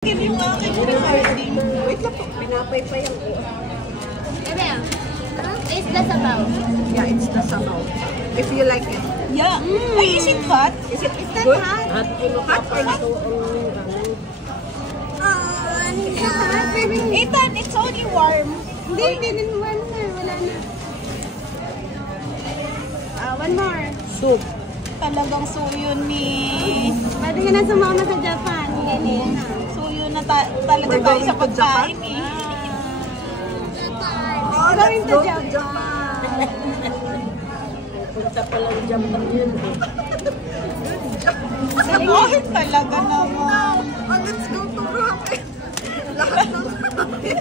Yung aking recording. Wait lang po, pinapaypayan ko. It's the sabaw. Yeah, it's the sabaw. If you like it. Yeah. Ay, is it hot? Is it It's not good? hot. Hot? Ethan, it's only warm. Hindi din one more. Wala na. One more. Soup. Talagang suyo ni... Pwede ka na sumama sa Japan. Ganyan na. Suyo na talaga We're tayo going sa to pagkain Japan? eh. Oh, Going let's to go to Japan. Japan. Punta pa lang Japan yun. Bakit talaga naman? Oh, let's go to ramen. Lahat ng ramen.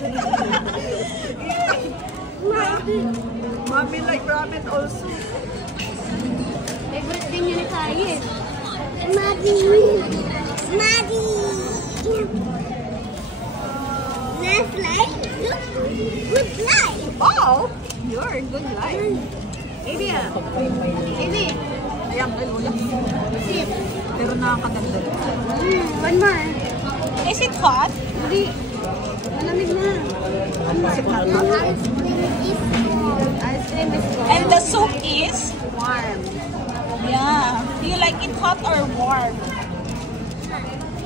Mommy like ramen also. Favorite din yun ni Kayet. Maggie. Left leg. Good life. Oh, you're a good life. Baby. Baby. Ayan, wala. Sip. Pero nakakaganda. One more. Is it hot? Hindi. Malamig na. One more. Ice cream is cold. And the soup is? Warm. Yeah. Do you like it hot or warm?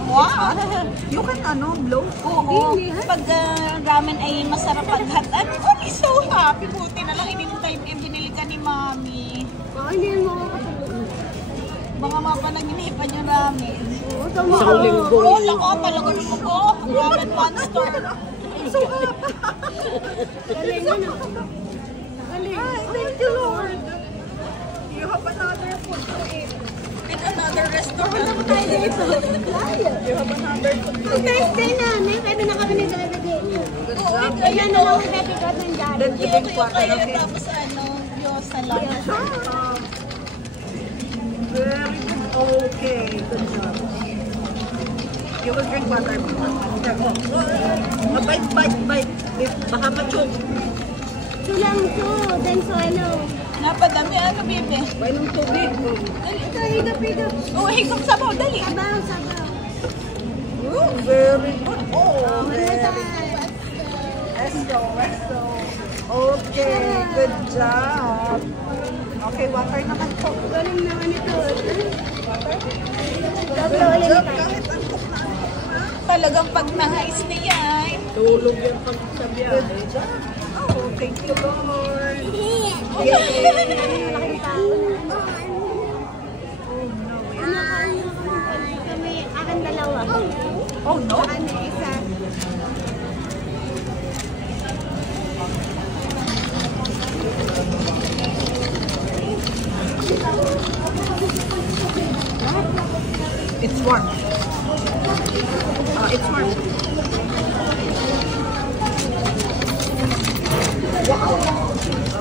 Wow. You can blow. Oo. Pag ramen ay masarap pag hot. I'm so happy. Buti na lang inintay binili ka ni Mami. Baka hindi mo makakatulog. Baka mapanaginipan yung ramen. Oo, tama. Isang linggo. Oo, lako talaga naman ko. Ramen monster. So happy. Galing ano. Galing. Ay, thank you, Lord. You have another food to eat. In another restaurant. You have another food to Ang eat. birthday namin, pwede na kami naglalagay. Good Oo, job. Ayan na lang ang happy God ng daddy. Then, Yung ibig kayo quarter kayo of it. tapos Diyosa lang. Very good. Okay, good job. You will drink water. Bite. Baka ma-choke. Sulang to, then solo. Napadami bibi. Bay ng tubig. Ito, higap. Oo, higop sabaw, dali. Sabaw. Oh, very good. Oh, One more time. Resto. Okay, good job. Okay, water naman po. Galing naman ito. Good job. Kahit antok na. Talagang pag nangais na yan. Tulog yan pag sa biyahe. Good job. Oh, thank you, Lord. Yay! Malaking tao na. Oh, no. Kami, akan dalawa. Oh, no? Akan na isa. It's warm. It's warm. Wow.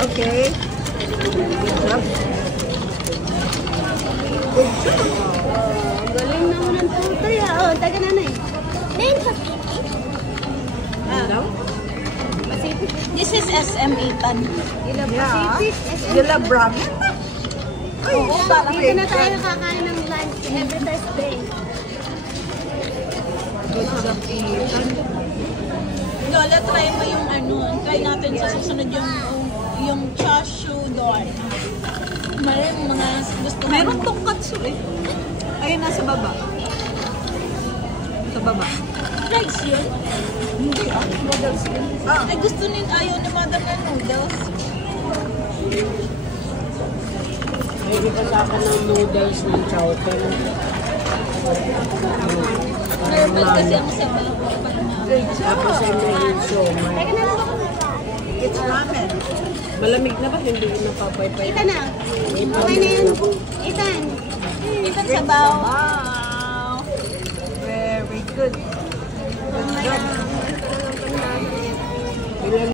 Okay. Good job. Galing naman ng tutoy. Taga nanay. Then, Hello? Pacific. This is SM Ethan. Ila Yeah. Pacific. You love ramen? Ay, Dito na tayo kakain ng lunch every Thursday. Good job, Ethan. Lola, try mo yung try natin sa susunod yung chashu doon. Meron mga gusto Meron tonkatsu eh. Ayun, nasa baba. Sa baba. Fries yun. Hindi noodles yun. Ay, gusto ayaw ni Madam ng noodles. Hindi pa sa akin ng noodles ng chowder. Normal kasi ang sa walang Good Tapos job. ay may siomay. Teka na lang ako. It's ramen. Malamig na ba? Hindi napapaypay. Ita na. Okay na yun. Itan. Ethan sabaw. Wow. Very good.